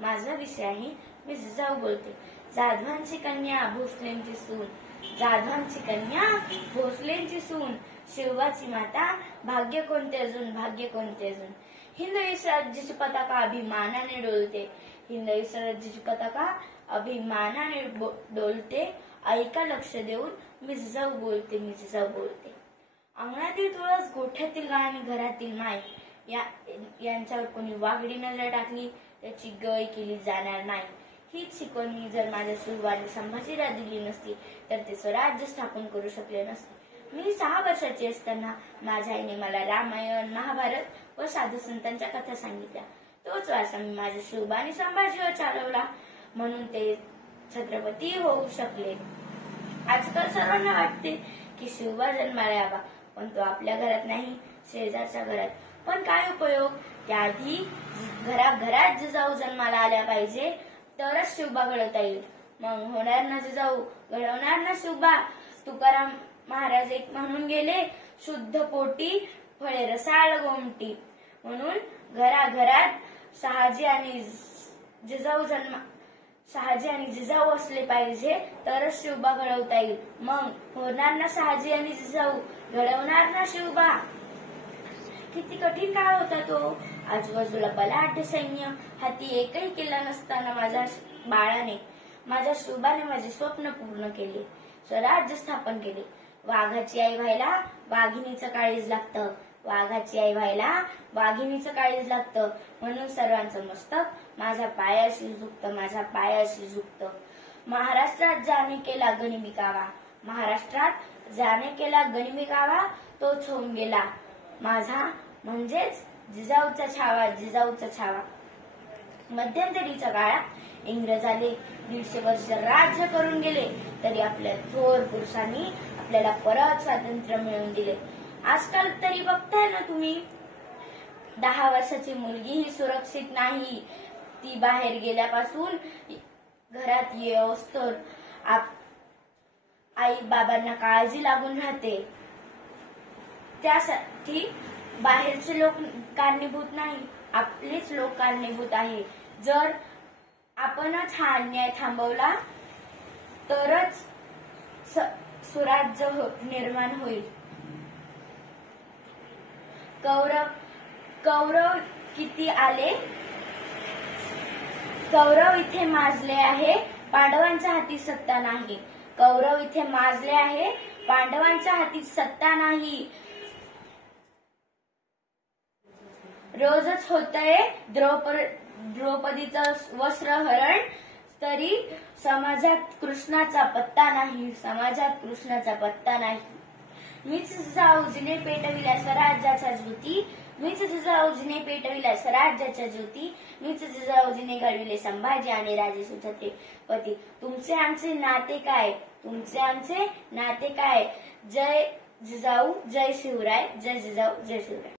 माझा विषय आहे. मी जिजाऊ बोलते. जाधवांची कन्या भोसलेंची सून, जाधवांची कन्या भोसलेंची सून, शिवबाची माता भाग्य कोणते अजून, भाग्य कोणते अजून. हिंदवी स्वराज्याची पताका अभिमानाने डोलते, हिंदवी स्वराज्याची पताका अभिमानाने डोलते. ऐका लक्ष देऊन, मी जिजाऊ बोलते, मी जिजाऊ बोलते. अंगणातील तुळस, गोठ्यातील गाय आणि घरातील माय यांच्यावर कोणी वाघडी नजर टाकली त्याची गय केली जाणार नाही. हीच शिकवणी जर माझ्या शिवबाने संभाजीला दिली नसती तर ते स्वराज्य स्थापन करू शकले नसते. मी 6 वर्षाची असताना माझ्या आईने मला रामायण, महाभारत व साधू संतांच्या कथा सांगितल्या. तोच वारसा मी माझ्या शिवबाने संभाजीवर चालवला, म्हणून ते छत्रपती होऊ शकले. आजकाल सर्वांना वाटते की शिवबा जन्माला यावा, पण तो आपल्या घरात नाही, शेजारच्या घरात. पण काय उपयोग? त्याआधी घराघरात जिजाऊ जन्माला आल्या पाहिजे, तरच शिवबा घडवता येईल. मग होणार ना जिजाऊ, घडवणार ना शिवबा. तुकाराम महाराज एक म्हणून गेले, शुद्ध पोटी फळे रसाळ गोमटी. म्हणून घराघरात शहाजी आणि जिजाऊ असले पाहिजे, तरच शिवबा घडवता येईल. मग होणार ना शहाजी आणि जिजाऊ, घडवणार ना शिवबा. किती कठीण काळ होता तो. आजूबाजूला बलाढ्य सैन्य, हाती एकही किल्ला नसताना माझ्या शिवबाने माझे स्वप्न पूर्ण केले, स्वराज्य स्थापन केले. वाघाची आई व्हायला वाघिणीचं काळीज लागतं, वाघाची आई व्हायला वाघिणीचं काळीज लागतं. म्हणून सर्वांचं मस्तक माझ्या पायाशी झुकतं, माझ्या पायाशी झुकतं. महाराष्ट्रात ज्याने केला गनिमी कावा, महाराष्ट्रात ज्याने केला गनिमी कावा, तोच होऊन गेला माझा, म्हणजेच जिजाऊचा छावा, जिजाऊचा छावा. मध्यंतरीच्या काळात इंग्रज आले, 150 वर्ष राज्य करून गेले, तरी आपल्या थोर पुरुषांनी आपल्याला परत स्वातंत्र्य मिळवून दिले. आजकाल तरी बघताय ना तुम्ही, 10 वर्षाची मुलगीही सुरक्षित नाही. ती बाहेर गेल्यापासून घरात येऊस्तोवर आई बाबांना काळजी लागून राहते. त्यासाठी बाहेरचे लोक कारणीभूत नाही, आपलेच लोक कारणीभूत आहे. जर आपणच हा अन्याय थांबवला तरच सुराज्य निर्माण होईल. कौरव किती आले, कौरव इथे माजले आहे, पांडवांच्या हाती सत्ता नाही. कौरव इथे माजले आहे, पांडवांच्या हाती सत्ता नाही. रोजच होतंय द्रौपदीचं वस्त्रहरण, तरी समाजात कृष्णाचा पत्ता नाही, समाजात कृष्णाचा पत्ता नाही. मीच जिजाऊ जिने पेटविल्या स्वराज्याच्या ज्योती, मीच जिजाऊ जिने पेटविल्या स्वराज्याच्या ज्योती, मीच जिजाऊ जिने घडविले संभाजी आणि राजे छत्रपती. तुमचे आमचे नाते काय, तुमचे आमचे नाते काय. जय जिजाऊ, जय शिवराय, जय जिजाऊ, जय शिवराय.